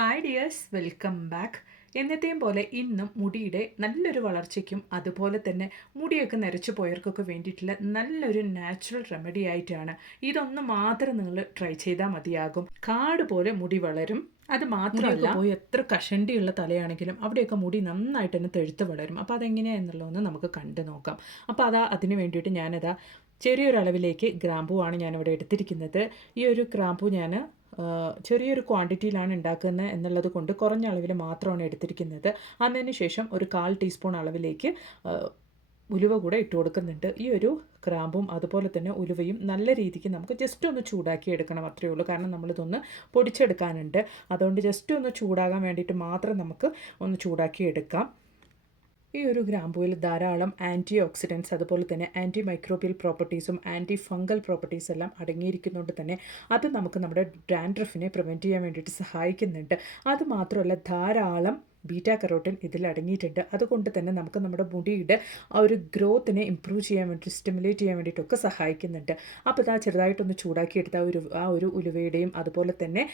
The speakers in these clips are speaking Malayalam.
ഹായ് ഡിയേഴ്സ് വെൽക്കം ബാക്ക് എന്നത്തെയും പോലെ ഇന്നും മുടിയുടെ നല്ലൊരു വളർച്ചയ്ക്കും അതുപോലെ തന്നെ മുടിയൊക്കെ നിരച്ചു പോയവർക്കൊക്കെ വേണ്ടിയിട്ടുള്ള നല്ലൊരു നാച്ചുറൽ റെമഡി ആയിട്ടാണ്. ഇതൊന്ന് മാത്രം നിങ്ങൾ ട്രൈ ചെയ്താൽ മതിയാകും. കാട് പോലെ മുടി വളരും. അത് മാത്രമല്ല പോയി എത്ര കഷണ്ടിയുള്ള തലയാണെങ്കിലും അവിടെയൊക്കെ മുടി നന്നായിട്ട് തന്നെ തെഴുത്ത് വളരും. അപ്പോൾ അതെങ്ങനെയാണെന്നുള്ളതൊന്ന് നമുക്ക് കണ്ടു നോക്കാം. അപ്പോൾ അതാ അതിന് വേണ്ടിയിട്ട് ഞാനതാ ചെറിയൊരളവിലേക്ക് ഗ്രാമ്പൂ ആണ് ഞാനിവിടെ എടുത്തിരിക്കുന്നത്. ഈ ഒരു ഗ്രാമ്പു ഞാൻ ചെറിയൊരു ക്വാണ്ടിറ്റിയിലാണ് ഉണ്ടാക്കുന്നത് എന്നുള്ളത് കൊണ്ട് കുറഞ്ഞ അളവിൽ മാത്രമാണ് എടുത്തിരിക്കുന്നത്. അതിന് ശേഷം ഒരു കാൽ ടീസ്പൂൺ അളവിലേക്ക് ഉലുവ കൂടെ ഇട്ട് കൊടുക്കുന്നുണ്ട്. ഈ ഒരു ക്രാമ്പും അതുപോലെ തന്നെ ഉലുവയും നല്ല രീതിക്ക് നമുക്ക് ജസ്റ്റ് ഒന്ന് ചൂടാക്കി എടുക്കണം അത്രയേ ഉള്ളൂ. കാരണം നമ്മളിതൊന്ന് പൊടിച്ചെടുക്കാനുണ്ട്. അതുകൊണ്ട് ജസ്റ്റ് ഒന്ന് ചൂടാകാൻ വേണ്ടിയിട്ട് മാത്രം നമുക്ക് ഒന്ന് ചൂടാക്കി എടുക്കാം. ഈ ഒരു ഗ്രാമ്പൂവിൽ ധാരാളം ആന്റി ഓക്സിഡൻസ് അതുപോലെ തന്നെ ആന്റി മൈക്രോബിയൽ പ്രോപ്പർട്ടീസും ആന്റി ഫംഗൽ പ്രോപ്പർട്ടീസ് എല്ലാം അടങ്ങിയിരിക്കുന്നതുകൊണ്ട് തന്നെ അത് നമുക്ക് നമ്മുടെ ഡാൻഡ്രഫിനെ പ്രിവെന്റ് ചെയ്യാൻ വേണ്ടിയിട്ട് സഹായിക്കുന്നുണ്ട്. അതുമാത്രമല്ല ധാരാളം ബീറ്റാ കരോട്ടിൻ ഇതിൽ അടങ്ങിയിട്ടുണ്ട്. അതുകൊണ്ട് തന്നെ നമുക്ക് നമ്മുടെ മുടിയുടെ ആ ഒരു ഗ്രോത്തിനെ ഇമ്പ്രൂവ് ചെയ്യാൻ വേണ്ടി സ്റ്റിമുലേറ്റ് ചെയ്യാൻ വേണ്ടിയിട്ടൊക്കെ സഹായിക്കുന്നുണ്ട്. അപ്പോൾ ഇതാ ചെറുതായിട്ടൊന്ന് ചൂടാക്കി എടുത്ത ഒരു ആ ഒരു ഉലുവയുടെയും അതുപോലെ തന്നെ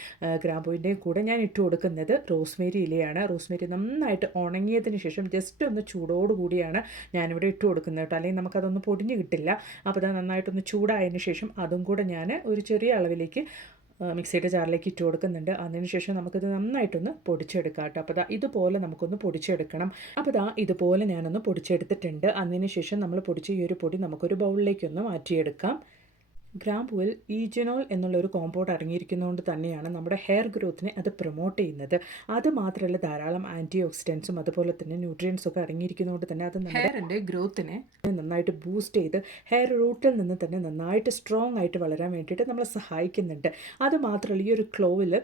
ഗ്രാമ്പൂവിന്റെയും കൂടെ ഞാൻ ഇട്ട് കൊടുക്കുന്നത് റോസ്മേരി ഇലയാണ്. റോസ്മേരി നന്നായിട്ട് ഉണങ്ങിയതിന് ശേഷം ജസ്റ്റ് ഒന്ന് ചൂടോടുകൂടിയാണ് ഞാനിവിടെ ഇട്ട് കൊടുക്കുന്നത് കേട്ടോ. അല്ലെങ്കിൽ നമുക്കതൊന്ന് പൊടിഞ്ഞ് കിട്ടില്ല. അപ്പോൾ ഇതാ നന്നായിട്ടൊന്ന് ചൂടായതിന് ശേഷം അതും കൂടെ ഞാൻ ഒരു ചെറിയ അളവിലേക്ക് മിക്സിയുടെ ജാറിലേക്ക് ഇട്ട് കൊടുക്കുന്നുണ്ട്. അതിനുശേഷം നമുക്കിത് നന്നായിട്ടൊന്ന് പൊടിച്ചെടുക്കാം കേട്ടോ. അപ്പോൾ ദാ ഇതുപോലെ നമുക്കൊന്ന് പൊടിച്ചെടുക്കണം. അപ്പോൾ ദാ ഇതുപോലെ ഞാനൊന്ന് പൊടിച്ചെടുത്തിട്ടുണ്ട്. അതിനുശേഷം നമ്മൾ പൊടിച്ച ഈ ഒരു പൊടി നമുക്കൊരു ബൗളിലേക്കൊന്ന് മാറ്റിയെടുക്കാം. ഗ്രാമ്പൂവിൽ ഈജനോൾ എന്നുള്ള ഒരു കോമ്പൗണ്ട് അടങ്ങിയിരിക്കുന്നതുകൊണ്ട് തന്നെയാണ് നമ്മുടെ ഹെയർ ഗ്രോത്തിനെ അത് പ്രൊമോട്ട് ചെയ്യുന്നത്. അത് മാത്രമല്ല ധാരാളം ആന്റി ഓക്സിഡൻസും അതുപോലെ തന്നെ ന്യൂട്രിയൻസും ഒക്കെ അടങ്ങിയിരിക്കുന്നതുകൊണ്ട് തന്നെ അത് ഹെയറിന്റെ ഗ്രോത്തിനെ നന്നായിട്ട് ബൂസ്റ്റ് ചെയ്ത് ഹെയർ റൂട്ടിൽ നിന്ന് തന്നെ നന്നായിട്ട് സ്ട്രോങ് ആയിട്ട് വളരാൻ വേണ്ടിയിട്ട് നമ്മളെ സഹായിക്കുന്നുണ്ട്. അത് മാത്രമല്ല ഈ ഒരു ക്ലോവിൽ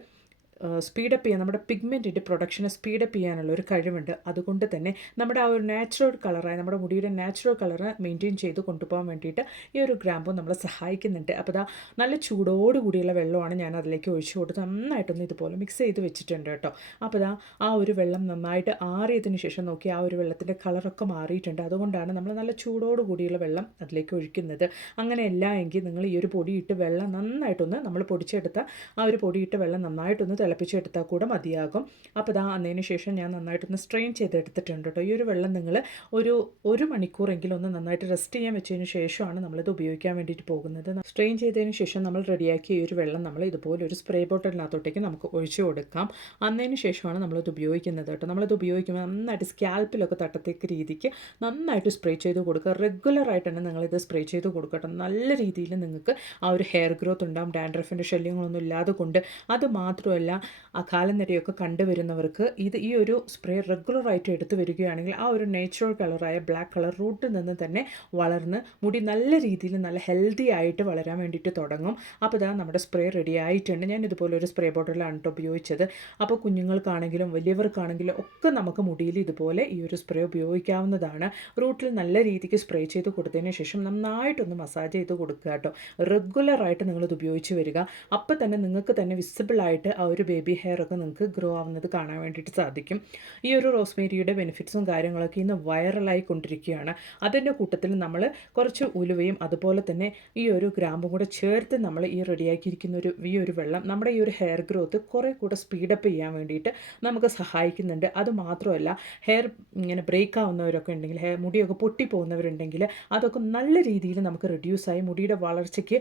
സ്പീഡപ്പ് ചെയ്യാൻ നമ്മുടെ പിഗ്മെന്റിന്റെ പ്രൊഡക്ഷനെ സ്പീഡപ്പ് ചെയ്യാനുള്ള ഒരു കഴിവുണ്ട്. അതുകൊണ്ട് തന്നെ നമ്മുടെ ആ ഒരു നാച്ചുറൽ കളറായ നമ്മുടെ മുടിയുടെ നാച്ചുറൽ കളറ് മെയിന്റെയിൻ ചെയ്ത് കൊണ്ടുപോകാൻ വേണ്ടിയിട്ട് ഈ ഒരു ഗ്രാമ്പു നമ്മളെ സഹായിക്കുന്നുണ്ട്. അപ്പോൾ ദാ നല്ല ചൂടോട് കൂടിയുള്ള വെള്ളമാണ് ഞാൻ അതിലേക്ക് ഒഴിച്ചു കൊടുത്ത് നന്നായിട്ടൊന്ന് ഇതുപോലെ മിക്സ് ചെയ്ത് വെച്ചിട്ടുണ്ട് കേട്ടോ. അപ്പോൾ ദാ ആ ഒരു വെള്ളം നന്നായിട്ട് ആറിയതിന് ശേഷം നോക്കി ആ ഒരു വെള്ളത്തിന്റെ കളറൊക്കെ മാറിയിട്ടുണ്ട്. അതുകൊണ്ടാണ് നമ്മൾ നല്ല ചൂടോട് കൂടിയുള്ള വെള്ളം അതിലേക്ക് ഒഴിക്കുന്നത്. അങ്ങനെയല്ല എങ്കിൽ നിങ്ങൾ ഈ ഒരു പൊടിയിട്ട് വെള്ളം നന്നായിട്ടൊന്ന് നമ്മൾ പൊടിച്ചെടുത്ത ആ ഒരു പൊടിയിട്ട് വെള്ളം നന്നായിട്ടൊന്ന് തിളപ്പിച്ചെടുത്താൽ കൂടെ മതിയാകും. അപ്പോൾ ഇതാ അതിന് ശേഷം ഞാൻ നന്നായിട്ടൊന്ന് സ്ട്രെയിൻ ചെയ്തെടുത്തിട്ടുണ്ട് കേട്ടോ. ഈ ഒരു വെള്ളം നിങ്ങൾ ഒരു ഒരു മണിക്കൂറെങ്കിലും ഒന്ന് നന്നായിട്ട് റെസ്റ്റ് ചെയ്യാൻ വെച്ചതിന് ശേഷമാണ് നമ്മളിത് ഉപയോഗിക്കാൻ വേണ്ടിയിട്ട് പോകുന്നത്. സ്ട്രെയിൻ ചെയ്തതിന് ശേഷം നമ്മൾ റെഡിയാക്കിയ ഈ ഒരു വെള്ളം നമ്മൾ ഇതുപോലെ ഒരു സ്പ്രേ ബോട്ടിലിനകത്തോട്ടേക്ക് നമുക്ക് ഒഴിച്ചു കൊടുക്കാം. അന്നതിന് ശേഷമാണ് നമ്മളിത് ഉപയോഗിക്കുന്നത് കേട്ടോ. നമ്മളിത് ഉപയോഗിക്കുമ്പോൾ നന്നായിട്ട് സ്കാൽപ്പിലൊക്കെ തട്ടത്തേക്ക് രീതിക്ക് നന്നായിട്ട് സ്പ്രേ ചെയ്ത് കൊടുക്കുക. റെഗുലറായിട്ട് തന്നെ നിങ്ങളിത് സ്പ്രേ ചെയ്ത് കൊടുക്കട്ടെ നല്ല രീതിയിൽ നിങ്ങൾക്ക് ആ ഒരു ഹെയർ ഗ്രോത്ത് ഉണ്ടാകും ഡാൻഡ്രഫിന്റെ ശല്യങ്ങളൊന്നും ഇല്ലാതെ കൊണ്ട്. അത് മാത്രമല്ല ആ കാലനിരയൊക്കെ കണ്ടുവരുന്നവർക്ക് ഇത് ഈ ഒരു സ്പ്രേ റെഗുലറായിട്ട് എടുത്തു വരികയാണെങ്കിൽ ആ ഒരു നേച്ചുറൽ കളറായ ബ്ലാക്ക് കളർ റൂട്ടിൽ നിന്ന് തന്നെ വളർന്ന് മുടി നല്ല രീതിയിൽ നല്ല ഹെൽത്തി ആയിട്ട് വളരാൻ വേണ്ടിയിട്ട് തുടങ്ങും. അപ്പോൾ ഇതാ നമ്മുടെ സ്പ്രേ റെഡി ആയിട്ടുണ്ട്. ഞാൻ ഇതുപോലെ ഒരു സ്പ്രേ ബോട്ടിലാണ് കേട്ടോ ഉപയോഗിച്ചത്. അപ്പോൾ കുഞ്ഞുങ്ങൾക്കാണെങ്കിലും വലിയവർക്കാണെങ്കിലും ഒക്കെ നമുക്ക് മുടിയിൽ ഇതുപോലെ ഈ ഒരു സ്പ്രേ ഉപയോഗിക്കാവുന്നതാണ്. റൂട്ടിൽ നല്ല രീതിക്ക് സ്പ്രേ ചെയ്ത് കൊടുത്തതിന് ശേഷം നന്നായിട്ടൊന്ന് മസാജ് ചെയ്ത് കൊടുക്കുക കേട്ടോ. റെഗുലറായിട്ട് നിങ്ങളിത് ഉപയോഗിച്ച് വരിക. അപ്പോൾ തന്നെ നിങ്ങൾക്ക് തന്നെ വിസിബിളായിട്ട് ആ ഒരു ബേബി ഹെയർ ഒക്കെ നിങ്ങൾക്ക് ഗ്രോ ആവുന്നത് കാണാൻ വേണ്ടിയിട്ട് സാധിക്കും. ഈ ഒരു റോസ്മേരിയുടെ ബെനിഫിറ്റ്സും കാര്യങ്ങളൊക്കെ ഇന്ന് വൈറലായി കൊണ്ടിരിക്കുകയാണ്. അതിന്റെ കൂട്ടത്തിൽ നമ്മൾ കുറച്ച് ഉലുവയും അതുപോലെ തന്നെ ഈ ഒരു ഗ്രാമ്പും കൂടെ ചേർത്ത് നമ്മൾ ഈ റെഡിയാക്കിയിരിക്കുന്ന ഒരു ഈ ഒരു വെള്ളം നമ്മുടെ ഈ ഒരു ഹെയർ ഗ്രോത്ത് കുറേ കൂടെ സ്പീഡപ്പ് ചെയ്യാൻ വേണ്ടിയിട്ട് നമുക്ക് സഹായിക്കുന്നുണ്ട്. അത് മാത്രമല്ല ഹെയർ ഇങ്ങനെ ബ്രേക്ക് ആവുന്നവരൊക്കെ ഉണ്ടെങ്കിൽ ഹെയർ മുടിയൊക്കെ പൊട്ടി പൊട്ടിപ്പോകുന്നവരുണ്ടെങ്കിൽ അതൊക്കെ നല്ല രീതിയിൽ നമുക്ക് റെഡ്യൂസായി മുടിയുടെ വളർച്ചയ്ക്ക്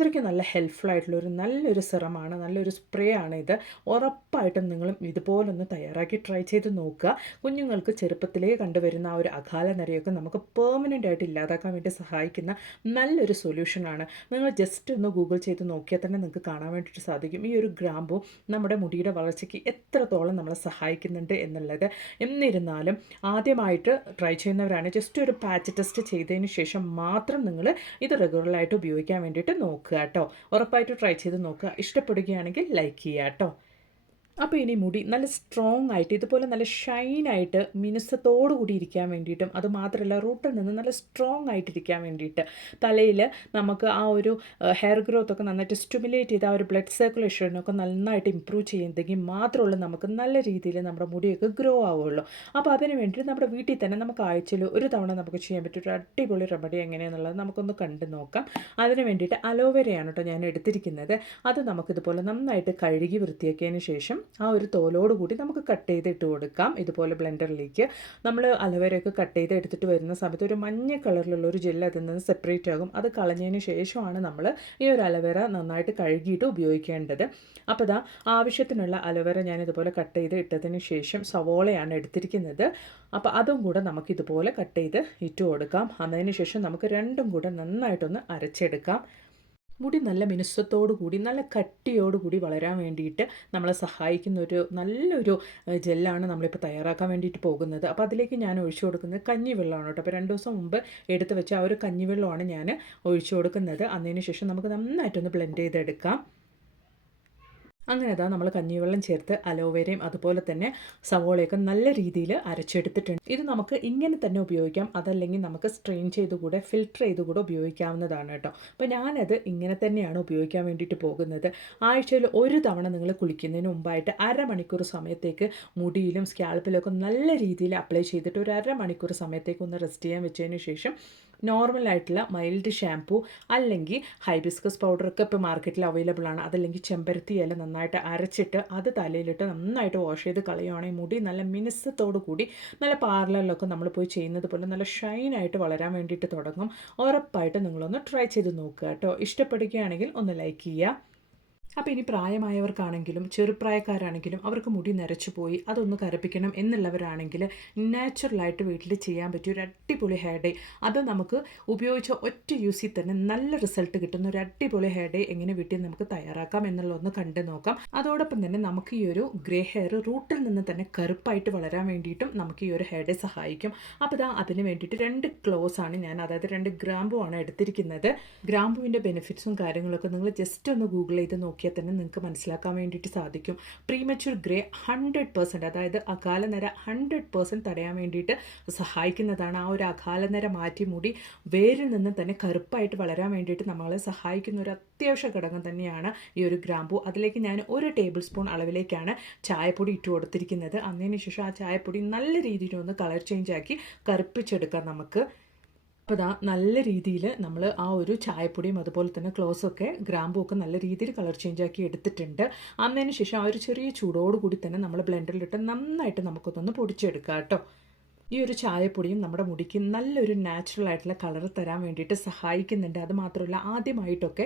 അത്രയ്ക്ക് നല്ല ഹെൽപ്ഫുൾ ആയിട്ടുള്ള ഒരു നല്ലൊരു സിറമാണ് നല്ലൊരു സ്പ്രേ ആണ് ഇത്. ഉറപ്പായിട്ടും നിങ്ങളും ഇതുപോലൊന്ന് തയ്യാറാക്കി ട്രൈ ചെയ്ത് നോക്കുക. കുഞ്ഞുങ്ങൾക്ക് ചെറുപ്പത്തിലേ കണ്ടുവരുന്ന ആ ഒരു അകാല നിരയൊക്കെ നമുക്ക് പെർമനന്റ് ആയിട്ട് ഇല്ലാതാക്കാൻ വേണ്ടി സഹായിക്കുന്ന നല്ലൊരു സൊല്യൂഷനാണ് നിങ്ങൾ ജസ്റ്റ് ഒന്ന് ഗൂഗിൾ ചെയ്ത് നോക്കിയാൽ തന്നെ നിങ്ങൾക്ക് കാണാൻ വേണ്ടിയിട്ട് സാധിക്കും. ഈ ഒരു ഗ്രാമ്പു നമ്മുടെ മുടിയുടെ വളർച്ചയ്ക്ക് എത്രത്തോളം നമ്മളെ സഹായിക്കുന്നുണ്ട് എന്നുള്ളത്. എന്നിരുന്നാലും ആദ്യമായിട്ട് ട്രൈ ചെയ്യുന്നവരാണ്. ജസ്റ്റ് ഒരു പാച്ച് ടെസ്റ്റ് ചെയ്തതിന് ശേഷം മാത്രം നിങ്ങൾ ഇത് റെഗുലറായിട്ട് ഉപയോഗിക്കാൻ വേണ്ടിയിട്ട് നോക്കുക. കേട്ടോ. ഉറപ്പായിട്ട് ട്രൈ ചെയ്ത് നോക്കുക. ഇഷ്ടപ്പെടുകയാണെങ്കിൽ ലൈക്ക് ചെയ്യുക കേട്ടോ. അപ്പോൾ ഇനി മുടി നല്ല സ്ട്രോങ് ആയിട്ട് ഇതുപോലെ നല്ല ഷൈനായിട്ട് മിനുസത്തോടു കൂടി ഇരിക്കാൻ വേണ്ടിയിട്ടും അത് മാത്രമല്ല റൂട്ടിൽ നിന്ന് നല്ല സ്ട്രോങ് ആയിട്ടിരിക്കാൻ വേണ്ടിയിട്ട് തലയിൽ നമുക്ക് ആ ഒരു ഹെയർ ഗ്രോത്ത് ഒക്കെ നന്നായിട്ട് സ്റ്റിമുലേറ്റ് ചെയ്ത് ആ ഒരു ബ്ലഡ് സർക്കുലേഷനൊക്കെ നന്നായിട്ട് ഇമ്പ്രൂവ് ചെയ്യുന്നെങ്കിൽ മാത്രമുള്ളൂ നമുക്ക് നല്ല രീതിയിൽ നമ്മുടെ മുടിയൊക്കെ ഗ്രോ ആവുള്ളൂ അപ്പോൾ അതിന് വേണ്ടിയിട്ട് നമ്മുടെ വീട്ടിൽ തന്നെ നമുക്ക് ആഴ്ചയിൽ ഒരു തവണ നമുക്ക് ചെയ്യാൻ പറ്റും ഒരു അടിപൊളി റെമഡി എങ്ങനെയാണെന്നുള്ളത് നമുക്കൊന്ന് കണ്ടു നോക്കാം. അതിന് വേണ്ടിയിട്ട് അലോവേരയാണ് കേട്ടോ ഞാൻ എടുത്തിരിക്കുന്നത്. അത് നമുക്കിതുപോലെ നന്നായിട്ട് കഴുകി വൃത്തിയാക്കിയതിന് ശേഷം ആ ഒരു തോലോട് കൂടി നമുക്ക് കട്ട് ചെയ്ത് ഇട്ട് കൊടുക്കാം. ഇതുപോലെ ബ്ലെൻഡറിലേക്ക് നമ്മൾ അലവേരയൊക്കെ കട്ട് ചെയ്ത് എടുത്തിട്ട് വരുന്ന സമയത്ത് ഒരു മഞ്ഞ കളറിലുള്ള ഒരു ജെല്ല് അതിൽ നിന്ന് സെപ്പറേറ്റ് ആകും. അത് കളഞ്ഞതിന് ശേഷമാണ് നമ്മൾ ഈ ഒരു അലവേര നന്നായിട്ട് കഴുകിയിട്ട് ഉപയോഗിക്കേണ്ടത്. അപ്പോൾ ഇതാ ആവശ്യത്തിനുള്ള അലവേര ഞാൻ ഇതുപോലെ കട്ട് ചെയ്ത് ഇട്ടതിന് ശേഷം സവോളയാണ് എടുത്തിരിക്കുന്നത്. അപ്പോൾ അതും കൂടെ നമുക്കിതുപോലെ കട്ട് ചെയ്ത് ഇട്ട് കൊടുക്കാം. അതിന് ശേഷം നമുക്ക് രണ്ടും കൂടെ നന്നായിട്ടൊന്ന് അരച്ചെടുക്കാം. മുടി നല്ല മിനുസത്തോടു കൂടി നല്ല കട്ടിയോടുകൂടി വളരാൻ വേണ്ടിയിട്ട് നമ്മളെ സഹായിക്കുന്ന ഒരു നല്ലൊരു ജെല്ലാണ് നമ്മളിപ്പോൾ തയ്യാറാക്കാൻ വേണ്ടിയിട്ട് പോകുന്നത്. അപ്പോൾ അതിലേക്ക് ഞാൻ ഒഴിച്ചു കൊടുക്കുന്നത് കഞ്ഞിവെള്ളമാണ് കേട്ടോ. അപ്പോൾ രണ്ട് ദിവസം മുമ്പ് എടുത്ത് വെച്ച ആ ഒരു കഞ്ഞിവെള്ളമാണ് ഞാൻ ഒഴിച്ചു കൊടുക്കുന്നത്. അതിന് ശേഷം നമുക്ക് നന്നായിട്ടൊന്ന് ബ്ലെൻഡ് ചെയ്തെടുക്കാം. അങ്ങനെ അതാ നമ്മൾ കഞ്ഞിവെള്ളം ചേർത്ത് അലോവേരയും അതുപോലെ തന്നെ സവോളയൊക്കെ നല്ല രീതിയിൽ അരച്ചെടുത്തിട്ടുണ്ട്. ഇത് നമുക്ക് ഇങ്ങനെ തന്നെ ഉപയോഗിക്കാം. അതല്ലെങ്കിൽ നമുക്ക് സ്ട്രെയിൻ ചെയ്തുകൂടെ ഫിൽറ്റർ ചെയ്ത് ഉപയോഗിക്കാവുന്നതാണ് കേട്ടോ. അപ്പോൾ ഞാനത് ഇങ്ങനെ തന്നെയാണ് ഉപയോഗിക്കാൻ വേണ്ടിയിട്ട് പോകുന്നത്. ആഴ്ചയിൽ ഒരു തവണ നിങ്ങൾ കുളിക്കുന്നതിന് മുമ്പായിട്ട് അരമണിക്കൂർ സമയത്തേക്ക് മുടിയിലും സ്കാൽപ്പിലൊക്കെ നല്ല രീതിയിൽ അപ്ലൈ ചെയ്തിട്ട് ഒരു അരമണിക്കൂർ സമയത്തേക്ക് ഒന്ന് റെസ്റ്റ് ചെയ്യാൻ വെച്ചതിന് ശേഷം നോർമലായിട്ടുള്ള മൈൽഡ് ഷാംപൂ അല്ലെങ്കിൽ ഹൈബിസ്കസ് പൗഡറൊക്കെ ഇപ്പോൾ മാർക്കറ്റിൽ അവൈലബിൾ ആണ്. അതല്ലെങ്കിൽ ചെമ്പരത്തി ഇല നന്നായിട്ട് അരച്ചിട്ട് അത് തലയിലിട്ട് നന്നായിട്ട് വാഷ് ചെയ്ത് കളയുവാണെങ്കിൽ മുടി നല്ല മിനുസത്തോടു കൂടി നല്ല പാർലറിലൊക്കെ നമ്മൾ പോയി ചെയ്യുന്നത് പോലെ നല്ല ഷൈനായിട്ട് വളരാൻ വേണ്ടിയിട്ട് തുടങ്ങും. ഉറപ്പായിട്ട് നിങ്ങളൊന്ന് ട്രൈ ചെയ്ത് നോക്കുക കേട്ടോ. ഇഷ്ടപ്പെടുകയാണെങ്കിൽ ഒന്ന് ലൈക്ക് ചെയ്യുക. അപ്പോൾ ഇനി പ്രായമായവർക്കാണെങ്കിലും ചെറുപ്രായക്കാരാണെങ്കിലും അവർക്ക് മുടി നിരച്ചു പോയി അതൊന്ന് കരപ്പിക്കണം എന്നുള്ളവരാണെങ്കിൽ നാച്ചുറലായിട്ട് വീട്ടിൽ ചെയ്യാൻ പറ്റിയ ഒരു അടിപൊളി ഹെയർ ഡേ. അത് നമുക്ക് ഉപയോഗിച്ച ഒറ്റ യൂസിൽ തന്നെ നല്ല റിസൾട്ട് കിട്ടുന്ന ഒരു അടിപൊളി ഹെയർ ഡേ എങ്ങനെ വീട്ടിൽ നമുക്ക് തയ്യാറാക്കാം എന്നുള്ളതൊന്ന് കണ്ടു നോക്കാം. അതോടൊപ്പം തന്നെ നമുക്ക് ഈ ഒരു ഗ്രേ ഹെയർ റൂട്ടിൽ നിന്ന് തന്നെ കറുപ്പായിട്ട് വളരാൻ വേണ്ടിയിട്ടും നമുക്ക് ഈ ഒരു ഹെയർ ഡേ സഹായിക്കും. അപ്പോൾ ഇതാ അതിന് വേണ്ടിയിട്ട് രണ്ട് ക്ലോസ് ആണ് ഞാൻ അതായത് രണ്ട് ഗ്രാമ്പു ആണ് എടുത്തിരിക്കുന്നത്. ഗ്രാമ്പുവിന്റെ ബെനിഫിറ്റ്സും കാര്യങ്ങളൊക്കെ നിങ്ങൾ ജസ്റ്റ് ഒന്ന് ഗൂഗിൾ ചെയ്ത് നോക്കിയാൽ തന്നെ നിങ്ങൾക്ക് മനസ്സിലാക്കാൻ വേണ്ടിയിട്ട് സാധിക്കും. പ്രീമച്യൂർ ഗ്രേ ഹൺഡ്രഡ് പെർസെന്റ് അതായത് അകാലനര ഹൺഡ്രഡ് പെർസെന്റ് തടയാൻ വേണ്ടിയിട്ട് സഹായിക്കുന്നതാണ്. ആ ഒരു അകാലനര മാറ്റി മൂടി വേരിൽ നിന്ന് തന്നെ കറുപ്പായിട്ട് വളരാൻ വേണ്ടിയിട്ട് നമ്മളെ സഹായിക്കുന്ന ഒരു അത്യാവശ്യ ഘടകം തന്നെയാണ് ഈ ഒരു ഗ്രാമ്പു. അതിലേക്ക് ഞാൻ ഒരു ടേബിൾ സ്പൂൺ അളവിലേക്കാണ് ചായപ്പൊടി ഇട്ട് കൊടുത്തിരിക്കുന്നത്. അതിന് ശേഷം ആ ചായപ്പൊടി നല്ല രീതിയിൽ ഒന്ന് കളർ ചേഞ്ച് ആക്കി കറുപ്പിച്ചെടുക്കാം നമുക്ക്. അപ്പോൾ ഇതാ നല്ല രീതിയിൽ നമ്മൾ ആ ഒരു ചായപ്പൊടിയും അതുപോലെ തന്നെ ക്ലോസൊക്കെ ഗ്രാമ്പും ഒക്കെ നല്ല രീതിയിൽ കളർ ചേഞ്ച് ആക്കി എടുത്തിട്ടുണ്ട്. അന്നതിന് ശേഷം ആ ഒരു ചെറിയ ചൂടോടുകൂടി തന്നെ നമ്മൾ ബ്ലെൻഡറിലിട്ട് നന്നായിട്ട് നമുക്കൊന്ന് പൊടിച്ചെടുക്കാം കേട്ടോ ഈ ഒരു ചായപ്പൊടിയും നമ്മുടെ മുടിക്ക് നല്ലൊരു നാച്ചുറൽ ആയിട്ടുള്ള കളർ തരാൻ വേണ്ടിയിട്ട് സഹായിക്കുന്നുണ്ട്. അതുമാത്രമല്ല ആദ്യമായിട്ടൊക്കെ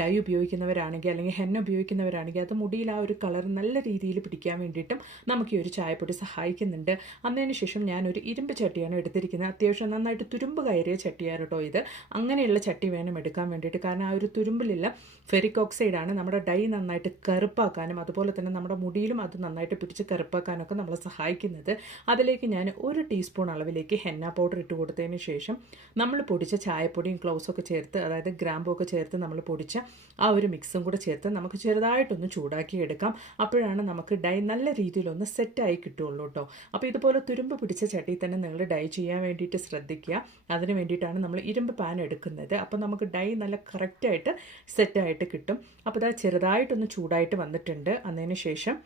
ഡൈ ഉപയോഗിക്കുന്നവരാണെങ്കിൽ അല്ലെങ്കിൽ ഹെന്ന ഉപയോഗിക്കുന്നവരാണെങ്കിൽ അത് മുടിയിൽ ആ ഒരു കളർ നല്ല രീതിയിൽ പിടിക്കാൻ വേണ്ടിയിട്ടും നമുക്ക് ഈ ഒരു ചായപ്പൊടി സഹായിക്കുന്നുണ്ട്. അന്നതിന് ശേഷം ഞാനൊരു ഇരുമ്പ് ചട്ടിയാണ് എടുത്തിരിക്കുന്നത്. അത്യാവശ്യം നന്നായിട്ട് തുരുമ്പ് കയറിയ ചട്ടിയാണ് കേട്ടോ ഇത്. അങ്ങനെയുള്ള ചട്ടി വേണം എടുക്കാൻ വേണ്ടിയിട്ട്. കാരണം ആ ഒരു തുരുമ്പിലുള്ള ഫെറിക് ആണ് നമ്മുടെ ഡൈ നന്നായിട്ട് കറുപ്പാക്കാനും അതുപോലെ തന്നെ നമ്മുടെ മുടിയിലും അത് നന്നായിട്ട് പിടിച്ച് കറുപ്പാക്കാനൊക്കെ നമ്മളെ സഹായിക്കുന്നത്. അതിലേക്ക് ഞാൻ ഒരു ടീസ്പൂൺ അളവിലേക്ക് ഹെന്ന പൗഡർ ഇട്ട് കൊടുത്തതിന് ശേഷം നമ്മൾ പൊടിച്ച ചായപ്പൊടിയും ക്ലൗസും ഒക്കെ ചേർത്ത് അതായത് ഗ്രാമ്പും ഒക്കെ ചേർത്ത് നമ്മൾ പൊടിച്ച ആ ഒരു മിക്സും കൂടെ ചേർത്ത് നമുക്ക് ചെറുതായിട്ടൊന്ന് ചൂടാക്കി എടുക്കാം. അപ്പോഴാണ് നമുക്ക് ഡൈ നല്ല രീതിയിലൊന്ന് സെറ്റായി കിട്ടുള്ളൂ കേട്ടോ അപ്പോൾ ഇതുപോലെ തുരുമ്പ് പിടിച്ച ചട്ടിയിൽ തന്നെ നിങ്ങൾ ഡൈ ചെയ്യാൻ വേണ്ടിയിട്ട് ശ്രദ്ധിക്കുക. അതിന് വേണ്ടിയിട്ടാണ് നമ്മൾ ഇരുമ്പ് പാൻ എടുക്കുന്നത്. അപ്പോൾ നമുക്ക് ഡൈ നല്ല കറക്റ്റായിട്ട് സെറ്റായിട്ട് കിട്ടും. അപ്പോൾ അത് ചെറുതായിട്ടൊന്ന് ചൂടായിട്ട് വന്നിട്ടുണ്ട്. അതിന് ശേഷം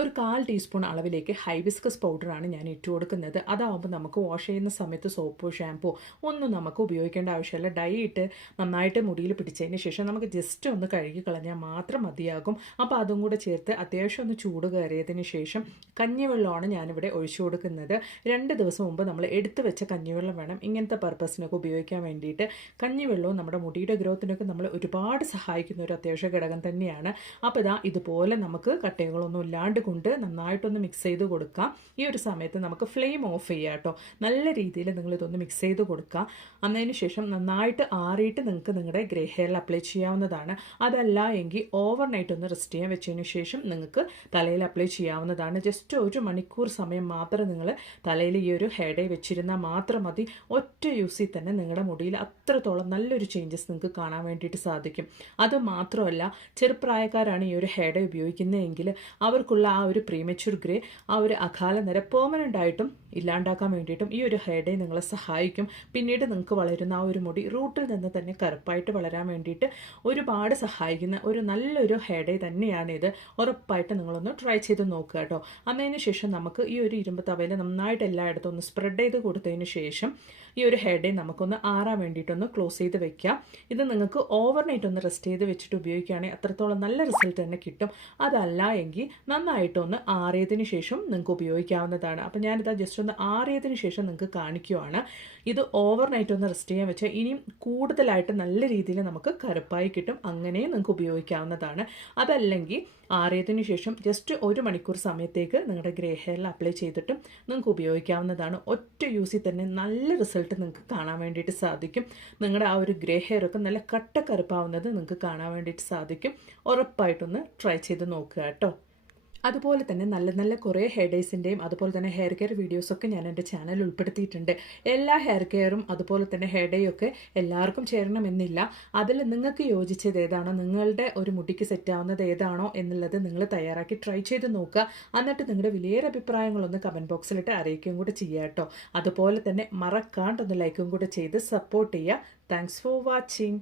ഒരു കാൽ ടീസ്പൂൺ അളവിലേക്ക് ഹൈബിസ്കസ് പൗഡറാണ് ഞാൻ ഇട്ട് കൊടുക്കുന്നത്. അതാവുമ്പോൾ നമുക്ക് വാഷ് ചെയ്യുന്ന സമയത്ത് സോപ്പോ ഷാമ്പോ ഒന്നും നമുക്ക് ഉപയോഗിക്കേണ്ട ആവശ്യമില്ല. ഡൈ ഇട്ട് നന്നായിട്ട് മുടിയിൽ പിടിച്ചതിന് ശേഷം നമുക്ക് ജസ്റ്റ് ഒന്ന് കഴുകി കളഞ്ഞാൽ മാത്രം മതിയാകും. അപ്പോൾ അതും കൂടെ ചേർത്ത് അത്യാവശ്യം ഒന്ന് ചൂട് കയറിയതിന് ശേഷം കഞ്ഞിവെള്ളമാണ് ഞാനിവിടെ ഒഴിച്ചു കൊടുക്കുന്നത്. രണ്ട് ദിവസം മുമ്പ് നമ്മൾ എടുത്തു വെച്ച കഞ്ഞിവെള്ളം വേണം. ഇങ്ങനത്തെ പർപ്പസിനൊക്കെ ഉപയോഗിക്കാൻ വേണ്ടിയിട്ട് കഞ്ഞിവെള്ളവും നമ്മുടെ മുടിയുടെ ഗ്രോത്തിനൊക്കെ നമ്മൾ ഒരുപാട് സഹായിക്കുന്ന ഒരു അത്യാവശ്യ ഘടകം തന്നെയാണ്. അപ്പോൾ ഇതാ ഇതുപോലെ നമുക്ക് കട്ടകളൊന്നും ഇല്ലാണ്ട് കൊണ്ട് നന്നായിട്ടൊന്ന് മിക്സ് ചെയ്ത് കൊടുക്കാം. ഈ ഒരു സമയത്ത് നമുക്ക് ഫ്ലെയിം ഓഫ് ചെയ്യാം കേട്ടോ. നല്ല രീതിയിൽ നിങ്ങൾ ഇതൊന്ന് മിക്സ് ചെയ്ത് കൊടുക്കുക. അന്നതിന് ശേഷം നന്നായിട്ട് ആറിയിട്ട് നിങ്ങൾക്ക് നിങ്ങളുടെ ഗ്രേ ഹെയറിൽ അപ്ലൈ ചെയ്യാവുന്നതാണ്. അതല്ല എങ്കിൽ ഓവർ നൈറ്റ് ഒന്ന് റെസ്റ്റ് ചെയ്യാൻ വെച്ചതിന് ശേഷം നിങ്ങൾക്ക് തലയിൽ അപ്ലൈ ചെയ്യാവുന്നതാണ്. ജസ്റ്റ് ഒരു മണിക്കൂർ സമയം മാത്രം നിങ്ങൾ തലയിൽ ഈ ഒരു ഹെയർ ഡേ വെച്ചിരുന്നാൽ മാത്രം മതി. ഒറ്റ യൂസിൽ തന്നെ നിങ്ങളുടെ മുടിയിൽ അത്രത്തോളം നല്ലൊരു ചേഞ്ചസ് നിങ്ങൾക്ക് കാണാൻ വേണ്ടിയിട്ട് സാധിക്കും. അത് മാത്രമല്ല ചെറുപ്രായക്കാരാണ് ഈ ഒരു ഹെയർ ഡേ ഉപയോഗിക്കുന്നതെങ്കിൽ അവർക്കുള്ള ആ ഒരു പ്രീമച്യൂർ ഗ്രേ ആ ഒരു അകാല നിര പെർമനന്റ് ആയിട്ടും ഇല്ലാണ്ടാക്കാൻ വേണ്ടിയിട്ടും ഈ ഒരു ഹെയർ ഡേ നിങ്ങളെ സഹായിക്കും. പിന്നീട് നിങ്ങൾക്ക് വളരുന്ന ആ ഒരു മുടി റൂട്ടിൽ നിന്ന് തന്നെ കറുപ്പായിട്ട് വളരാൻ വേണ്ടിയിട്ട് ഒരുപാട് സഹായിക്കുന്ന ഒരു നല്ലൊരു ഹെയർ ഡേ ഇത് ഉറപ്പായിട്ട് നിങ്ങളൊന്ന് ട്രൈ ചെയ്ത് നോക്കുക കേട്ടോ. അന്നതിന് ശേഷം നമുക്ക് ഈ ഒരു ഇരുമ്പ് തവയിൽ നന്നായിട്ട് എല്ലായിടത്തും ഒന്ന് സ്പ്രെഡ് ചെയ്ത് കൊടുത്തതിന് ശേഷം ഈ ഒരു ഹെഡ് നമുക്കൊന്ന് ആറാൻ വേണ്ടിയിട്ടൊന്ന് ക്ലോസ് ചെയ്ത് വെക്കാം. ഇത് നിങ്ങൾക്ക് ഓവർ നൈറ്റ് ഒന്ന് റെസ്റ്റ് ചെയ്ത് വെച്ചിട്ട് ഉപയോഗിക്കുകയാണെങ്കിൽ അത്രത്തോളം നല്ല റിസൾട്ട് തന്നെ കിട്ടും. അതല്ല എങ്കിൽ നന്നായി നന്നായിട്ടൊന്ന് ആറിയതിന് ശേഷം നിങ്ങൾക്ക് ഉപയോഗിക്കാവുന്നതാണ്. അപ്പം ഞാനിത് ജസ്റ്റ് ഒന്ന് ആറിയതിന് ശേഷം നിങ്ങൾക്ക് കാണിക്കുവാണ്. ഇത് ഓവർനൈറ്റ് ഒന്ന് റെസ്റ്റ് ചെയ്യാൻ വെച്ചാൽ ഇനിയും കൂടുതലായിട്ട് നല്ല രീതിയിൽ നമുക്ക് കറുപ്പായി കിട്ടും. അങ്ങനെയും നിങ്ങൾക്ക് ഉപയോഗിക്കാവുന്നതാണ്. അതല്ലെങ്കിൽ ആറിയതിന് ശേഷം ജസ്റ്റ് ഒരു മണിക്കൂർ സമയത്തേക്ക് നിങ്ങളുടെ ഗ്രേ ഹെയറിൽ അപ്ലൈ ചെയ്തിട്ടും നിങ്ങൾക്ക് ഉപയോഗിക്കാവുന്നതാണ്. ഒറ്റ യൂസിൽ തന്നെ നല്ല റിസൾട്ട് നിങ്ങൾക്ക് കാണാൻ വേണ്ടിയിട്ട് സാധിക്കും. നിങ്ങളുടെ ആ ഒരു ഗ്രേ ഹെയർ ഒക്കെ നല്ല കട്ട കറുപ്പാവുന്നത് നിങ്ങൾക്ക് കാണാൻ വേണ്ടിയിട്ട് സാധിക്കും. ഉറപ്പായിട്ടൊന്ന് ട്രൈ ചെയ്ത് നോക്കുക കേട്ടോ. അതുപോലെ തന്നെ നല്ല നല്ല കുറേ ഹെയർ ഡേയ്സിന്റെയും അതുപോലെ തന്നെ ഹെയർ കെയർ വീഡിയോസൊക്കെ ഞാൻ എന്റെ ചാനൽ ഉൾപ്പെടുത്തിയിട്ടുണ്ട്. എല്ലാ ഹെയർ കെയറും അതുപോലെ തന്നെ ഹെയർ ഒക്കെ എല്ലാവർക്കും ചേരണമെന്നില്ല. അതിൽ നിങ്ങൾക്ക് യോജിച്ചത് ഏതാണോ? നിങ്ങളുടെ ഒരു മുടിക്ക് സെറ്റ് ആവുന്നത് ഏതാണോ എന്നുള്ളത് നിങ്ങൾ തയ്യാറാക്കി ട്രൈ ചെയ്ത് നോക്കുക. എന്നിട്ട് നിങ്ങളുടെ വിലയേറെ അഭിപ്രായങ്ങളൊന്ന് കമന്റ് ബോക്സിലിട്ട് അറിയിക്കുകയും കൂടെ ചെയ്യുക കേട്ടോ. അതുപോലെ തന്നെ മറക്കാണ്ടൊന്ന് ലൈക്കും കൂടെ ചെയ്ത് സപ്പോർട്ട് ചെയ്യുക. Thanks for watching